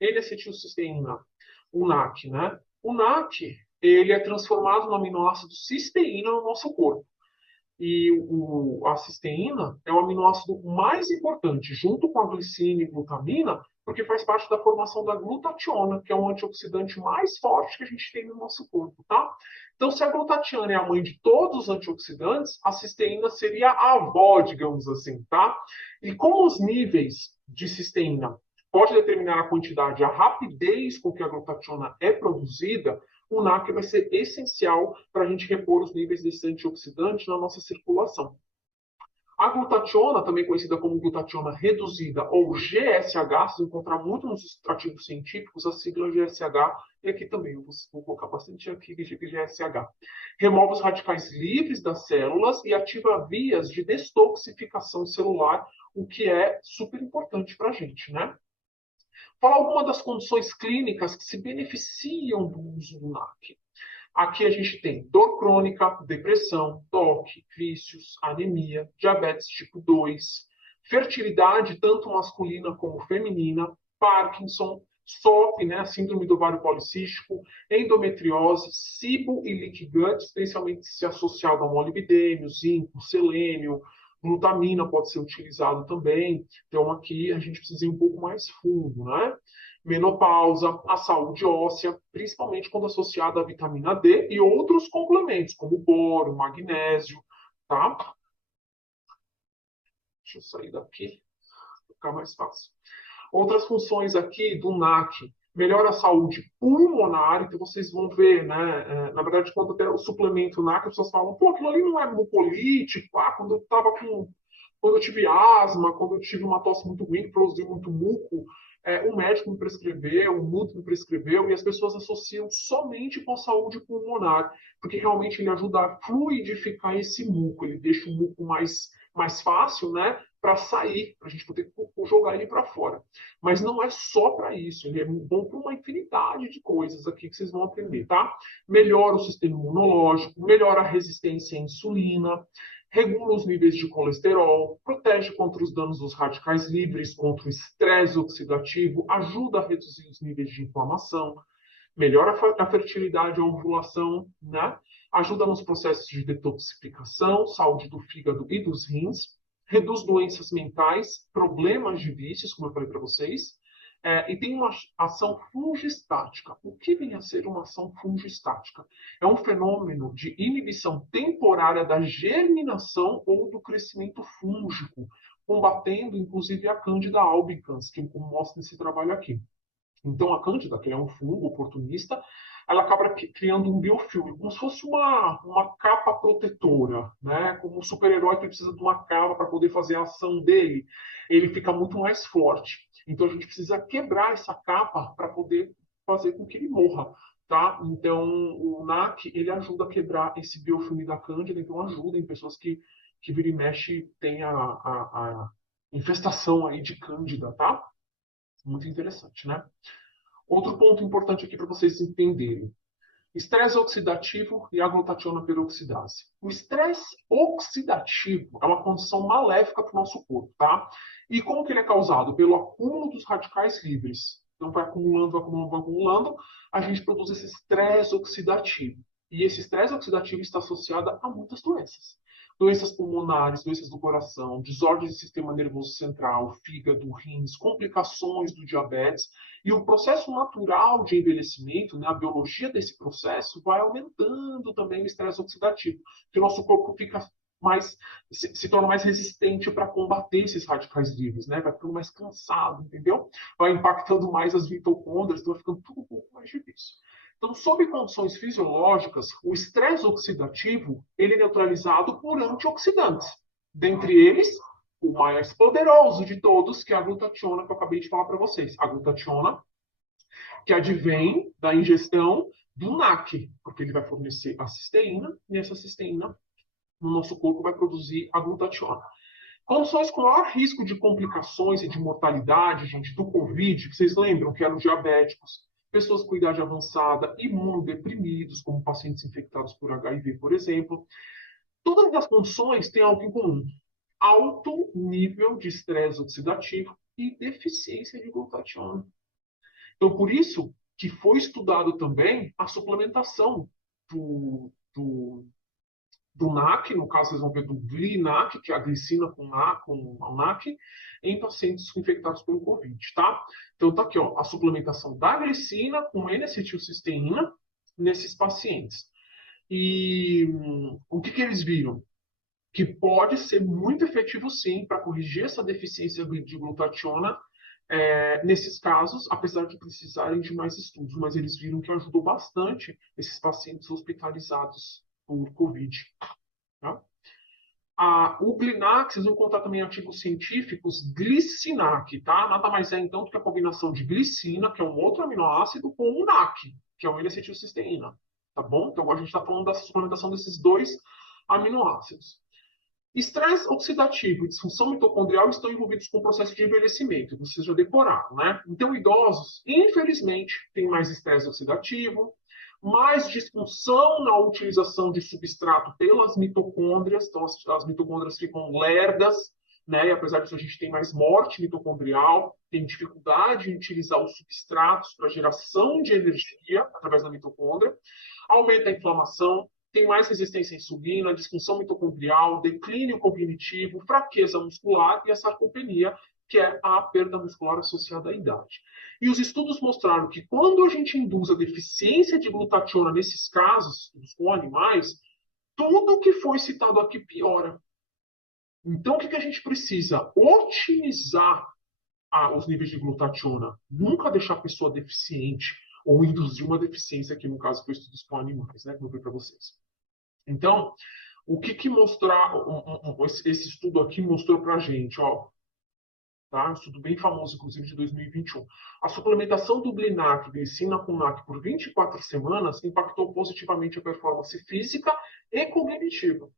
N-acetilcisteína, o NAC, né? O NAC, ele é transformado no aminoácido cisteína no nosso corpo. E a cisteína é o aminoácido mais importante, junto com a glicina e glutamina, porque faz parte da formação da glutationa, que é um antioxidante mais forte que a gente tem no nosso corpo, tá? Então, se a glutationa é a mãe de todos os antioxidantes, a cisteína seria a avó, digamos assim, tá? E como os níveis de cisteína pode determinar a quantidade, a rapidez com que a glutationa é produzida, o NAC vai ser essencial para a gente repor os níveis desse antioxidante na nossa circulação. A glutationa, também conhecida como glutationa reduzida ou GSH, se encontrar muito nos artigos científicos, a sigla GSH, e aqui também eu vou colocar bastante aqui de GSH. Remove os radicais livres das células e ativa vias de detoxificação celular, o que é super importante para a gente, né? Falar algumas das condições clínicas que se beneficiam do uso do NAC. Aqui a gente tem dor crônica, depressão, toque, vícios, anemia, diabetes tipo 2, fertilidade tanto masculina como feminina, Parkinson, SOP, né, a síndrome do ovário policístico, endometriose, SIBO e leaky gut, especialmente se associado ao molibdênio, zinco, selênio, glutamina pode ser utilizado também. Então aqui a gente precisa ir um pouco mais fundo, né? Menopausa, a saúde óssea, principalmente quando associada à vitamina D e outros complementos, como boro, magnésio, tá? Deixa eu sair daqui, para ficar mais fácil. Outras funções aqui do NAC, melhora a saúde pulmonar, então vocês vão ver, né? Na verdade, quando até o suplemento NAC, as pessoas falam, pô, aquilo ali não é mucolítico, quando eu tava com. Quando eu tive asma, quando eu tive uma tosse muito ruim, que produziu muito muco, o médico me prescreveu, o nutri me prescreveu, e as pessoas associam somente com a saúde pulmonar, porque realmente ele ajuda a fluidificar esse muco, ele deixa o muco mais fácil, né, para sair, para a gente poder jogar ele para fora. Mas não é só para isso, ele é bom para uma infinidade de coisas aqui que vocês vão aprender, tá? Melhora o sistema imunológico, melhora a resistência à insulina, regula os níveis de colesterol, protege contra os danos dos radicais livres, contra o estresse oxidativo, ajuda a reduzir os níveis de inflamação, melhora a fertilidade e a ovulação, né? Ajuda nos processos de detoxificação, saúde do fígado e dos rins, reduz doenças mentais, problemas de vícios, como eu falei para vocês, e tem uma ação fungistática. O que vem a ser uma ação fungistática? É um fenômeno de inibição temporária da germinação ou do crescimento fúngico, combatendo inclusive a Candida albicans, que mostra nesse trabalho aqui. Então, a Cândida, que é um fungo oportunista, ela acaba criando um biofilme, como se fosse uma capa protetora, né? Como um super-herói que precisa de uma capa para poder fazer a ação dele, ele fica muito mais forte. Então, a gente precisa quebrar essa capa para poder fazer com que ele morra, tá? Então, o NAC, ele ajuda a quebrar esse biofilme da Cândida, então ajuda em pessoas que vira e mexe tem a infestação aí de Cândida, tá? Muito interessante, né? Outro ponto importante aqui para vocês entenderem. Estresse oxidativo e a glutationa peroxidase. O estresse oxidativo é uma condição maléfica para o nosso corpo, tá? E como que ele é causado? Pelo acúmulo dos radicais livres. Então vai acumulando, acumulando, acumulando, a gente produz esse estresse oxidativo. E esse estresse oxidativo está associado a muitas doenças. Doenças pulmonares, doenças do coração, desordens do sistema nervoso central, fígado, rins, complicações do diabetes. E o processo natural de envelhecimento, né, a biologia desse processo, vai aumentando também o estresse oxidativo, que o nosso corpo fica se torna mais resistente para combater esses radicais livres, né? Vai ficando mais cansado, entendeu? Vai impactando mais as mitocôndrias, então vai ficando tudo um pouco mais difícil. Então, sob condições fisiológicas, o estresse oxidativo ele é neutralizado por antioxidantes. Dentre eles, o mais poderoso de todos, que é a glutationa, que eu acabei de falar para vocês. A glutationa, que advém da ingestão do NAC, porque ele vai fornecer a cisteína, e essa cisteína no nosso corpo vai produzir a glutationa. Condições com maior risco de complicações e de mortalidade, gente, do Covid, que vocês lembram que eram diabéticos, pessoas com idade avançada, imunodeprimidos, como pacientes infectados por HIV, por exemplo. Todas as condições têm algo em comum: alto nível de estresse oxidativo e deficiência de glutationa. Então, por isso que foi estudado também a suplementação do NAC, no caso vocês vão ver do GLI-NAC, que é a glicina com a NAC, em pacientes infectados pelo Covid, tá? Então tá aqui, ó, a suplementação da glicina com N-acetilcisteína nesses pacientes. E o que eles viram? Que pode ser muito efetivo sim para corrigir essa deficiência de glutationa nesses casos, apesar de precisarem de mais estudos, mas eles viram que ajudou bastante esses pacientes hospitalizados por Covid. Tá? O Glinac, vocês vão encontrar também em artigos científicos, glicinac, tá? Nada mais é então do que a combinação de glicina, que é um outro aminoácido, com o NAC, que é o N-acetilcisteína, tá bom? Então agora a gente está falando da suplementação desses dois aminoácidos. Estresse oxidativo e disfunção mitocondrial estão envolvidos com o processo de envelhecimento, vocês já decoraram, né? Então, idosos, infelizmente, têm mais estresse oxidativo, mais disfunção na utilização de substrato pelas mitocôndrias, então as mitocôndrias ficam lerdas, né? E apesar disso, a gente tem mais morte mitocondrial, tem dificuldade em utilizar os substratos para geração de energia através da mitocôndria, aumenta a inflamação, tem mais resistência à insulina, disfunção mitocondrial, declínio cognitivo, fraqueza muscular e a sarcopenia, que é a perda muscular associada à idade. E os estudos mostraram que quando a gente induz a deficiência de glutationa nesses casos, com animais, tudo que foi citado aqui piora. Então, o que a gente precisa? Otimizar os níveis de glutationa. Nunca deixar a pessoa deficiente ou induzir uma deficiência, que no caso foi estudos com animais, né? Que eu vou ver para vocês. Então, o que mostrar, esse estudo aqui mostrou para a gente, ó, tá? Um estudo bem famoso, inclusive, de 2021. A suplementação do Glinac, glicina com NAC, por 24 semanas impactou positivamente a performance física e cognitiva,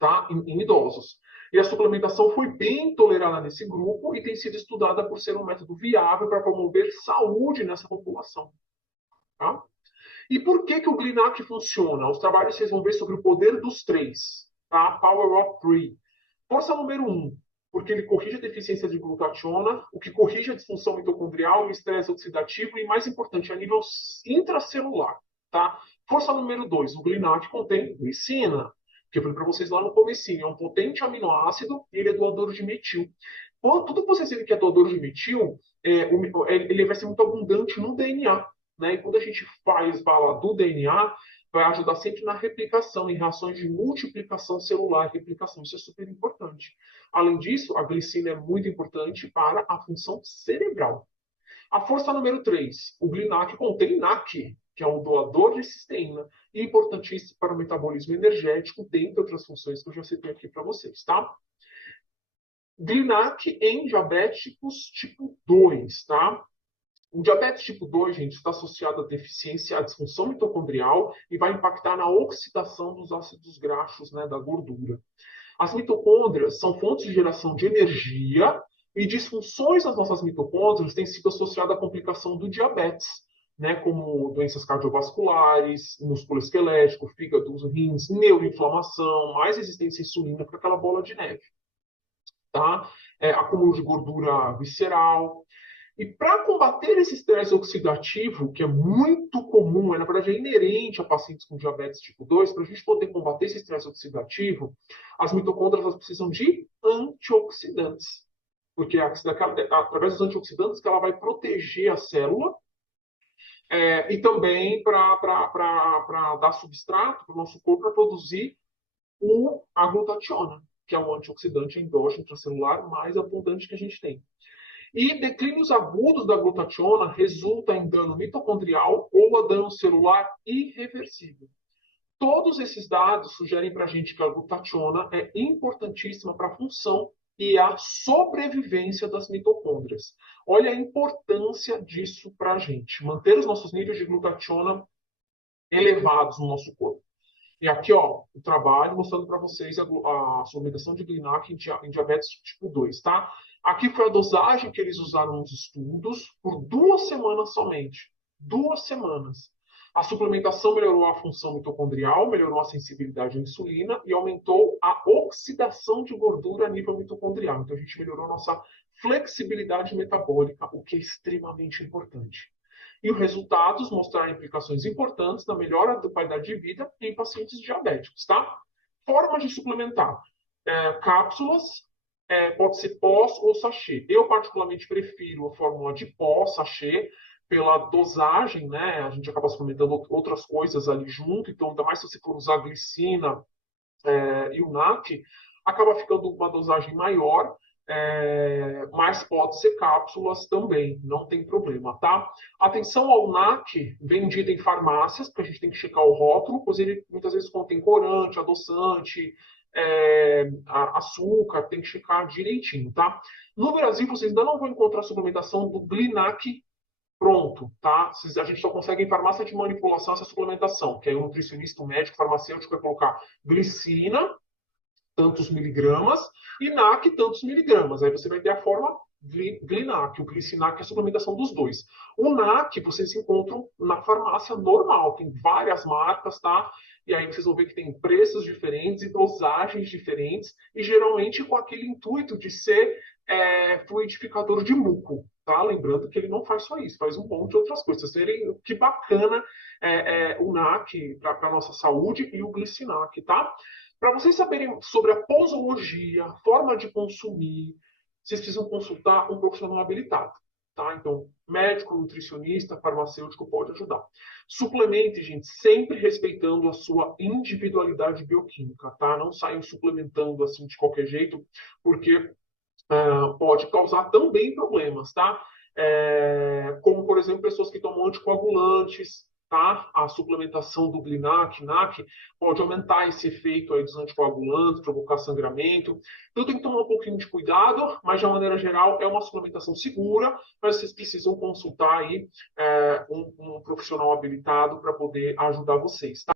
tá? Em idosos. E a suplementação foi bem tolerada nesse grupo e tem sido estudada por ser um método viável para promover saúde nessa população. Tá? E por que o Glinac funciona? Os trabalhos vocês vão ver sobre o poder dos três. Tá? Power of Three. Força número 1, porque ele corrige a deficiência de glutationa, o que corrige a disfunção mitocondrial e o estresse oxidativo, e mais importante, a nível intracelular. Tá? Força número 2, o Glinac contém glicina, que eu falei para vocês lá no comecinho, é um potente aminoácido e ele é doador de metil. Tudo que vocês sabem que é doador de metil, ele vai ser muito abundante no DNA. Né? E quando a gente faz bala do DNA, vai ajudar sempre na replicação, em reações de multiplicação celular, replicação. Isso é super importante. Além disso, a glicina é muito importante para a função cerebral. A força número 3, o Glinac contém NAC, que é um doador de cisteína, e importantíssimo para o metabolismo energético, dentre outras funções que eu já citei aqui para vocês, tá? Glinac em diabéticos tipo 2, tá? O diabetes tipo 2, gente, está associado à deficiência, à disfunção mitocondrial e vai impactar na oxidação dos ácidos graxos, né, da gordura. As mitocôndrias são fontes de geração de energia e disfunções nas nossas mitocôndrias têm sido associadas à complicação do diabetes, né, como doenças cardiovasculares, músculo esquelético, fígado, rins, neuroinflamação, mais resistência à insulina, para aquela bola de neve. Tá? Acúmulo de gordura visceral. E para combater esse estresse oxidativo, que é muito comum, na verdade é inerente a pacientes com diabetes tipo 2, para a gente poder combater esse estresse oxidativo, as mitocôndrias precisam de antioxidantes. Porque é através dos antioxidantes que ela vai proteger a célula e também para dar substrato para o nosso corpo para produzir a glutationa, que é o antioxidante endógeno intracelular mais abundante que a gente tem. E declínios agudos da glutationa resultam em dano mitocondrial ou a dano celular irreversível. Todos esses dados sugerem para a gente que a glutationa é importantíssima para a função e a sobrevivência das mitocôndrias. Olha a importância disso para a gente, manter os nossos níveis de glutationa elevados no nosso corpo. E aqui, ó, o trabalho mostrando para vocês a suplementação de Glinac em diabetes tipo 2, tá? Aqui foi a dosagem que eles usaram nos estudos por 2 semanas somente. 2 semanas. A suplementação melhorou a função mitocondrial, melhorou a sensibilidade à insulina e aumentou a oxidação de gordura a nível mitocondrial. Então, a gente melhorou a nossa flexibilidade metabólica, o que é extremamente importante. E os resultados mostraram implicações importantes na melhora da qualidade de vida em pacientes diabéticos, tá? Formas de suplementar. Cápsulas, pode ser pós ou sachê. Eu, particularmente, prefiro a fórmula de pós, sachê, pela dosagem, né? A gente acaba suplementando outras coisas ali junto, então, ainda mais se você for usar glicina e o NAC, acaba ficando uma dosagem maior, mas pode ser cápsulas também, não tem problema, tá? Atenção ao NAC vendido em farmácias, porque a gente tem que checar o rótulo, pois ele muitas vezes contém corante, adoçante, açúcar, tem que checar direitinho, tá? No Brasil, vocês ainda não vão encontrar suplementação do Glinac pronto, tá? A gente só consegue em farmácia de manipulação essa suplementação, que aí o nutricionista, o médico, o farmacêutico vai colocar glicina, tantos miligramas, e NAC, tantos miligramas. Aí você vai ter a forma Glinac, o Glicinac é a suplementação dos dois. O NAC vocês encontram na farmácia normal, tem várias marcas, tá? E aí vocês vão ver que tem preços diferentes e dosagens diferentes, e geralmente com aquele intuito de ser fluidificador de muco, tá? Lembrando que ele não faz só isso, faz um monte de outras coisas. Vocês verem que bacana o NAC para a nossa saúde e o Glicinac, tá? Para vocês saberem sobre a posologia, forma de consumir, vocês precisam consultar um profissional habilitado. Tá? Então, médico, nutricionista, farmacêutico pode ajudar. Suplemente, gente, sempre respeitando a sua individualidade bioquímica, tá? Não saiam suplementando assim de qualquer jeito, porque pode causar também problemas, tá? Como, por exemplo, pessoas que tomam anticoagulantes, tá? A suplementação do Glinac, NAC, pode aumentar esse efeito aí dos anticoagulantes, provocar sangramento. Então tem que tomar um pouquinho de cuidado, mas de uma maneira geral é uma suplementação segura, mas vocês precisam consultar aí um profissional habilitado para poder ajudar vocês, tá?